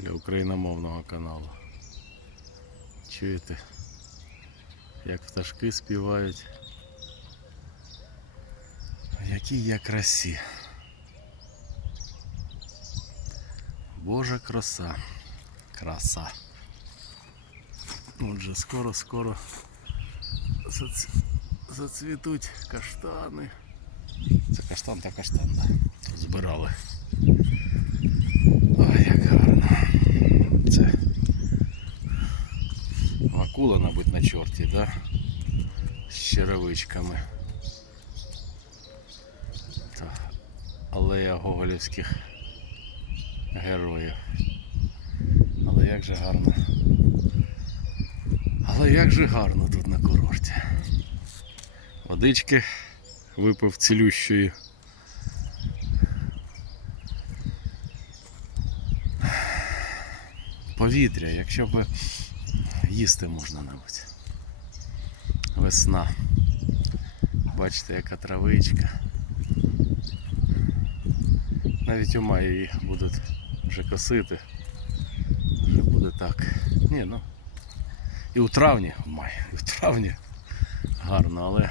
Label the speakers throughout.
Speaker 1: для україномовного каналу. Чуєте, як пташки співають. Якій я красі. Божа краса. Краса. Отже, скоро-скоро зац... зацвітуть каштани. Це каштан та каштан, да. Збирали. Ой, як гарно. Це акула, мабуть, на чорті, да? З черевичками. Та алея гоголівських героїв. Але як же гарно. Але як же гарно тут на курорті. Водички випив цілющої. Повітря, якщо б їсти можна навіть. Весна. Бачите, яка травичка. Навіть у маї її будуть вже косити. Вже буде так. Ні, ну. І у травні, в маї, і в травні гарно, але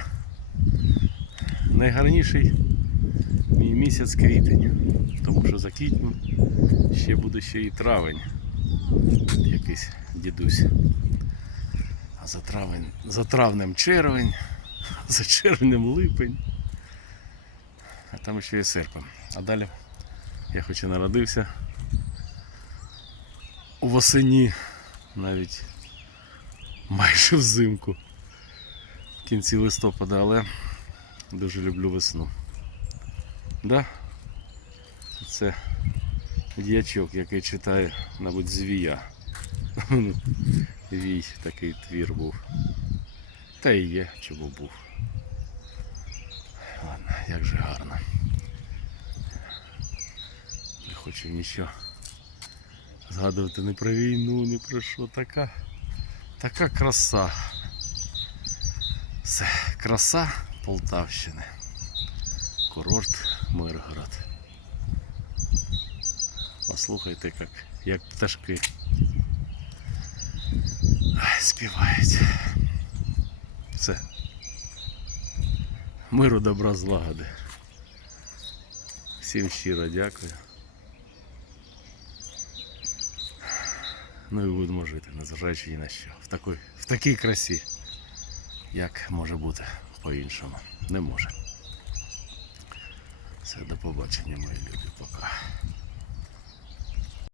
Speaker 1: найгарніший мій місяць квітень. Тому що за квітнем ще буде ще і травень. Якийсь дідусь. А за травень, за травнем червень, за червнем липень. А там ще і серпень. А далі я хоч і народився у восені, навіть майже взимку, в кінці листопада, але дуже люблю весну. Да? Це діячок, який читає, мабуть, звія. Вій такий твір був. Та і є, чому був. Ладно, як же гарно. Не хочу нічого згадувати не про війну, не про що. Така, така краса. Все, краса Полтавщини. Курорт Миргород. Послухайте, як, як пташки Ай, співають. Все. Миру, добра, злагоди. Всім щиро дякую. Ну і будемо жити, незважаючи ні на що. В такій, в такій красі, як може бути по-іншому. Не може. Все, до побачення, мої любі, пока.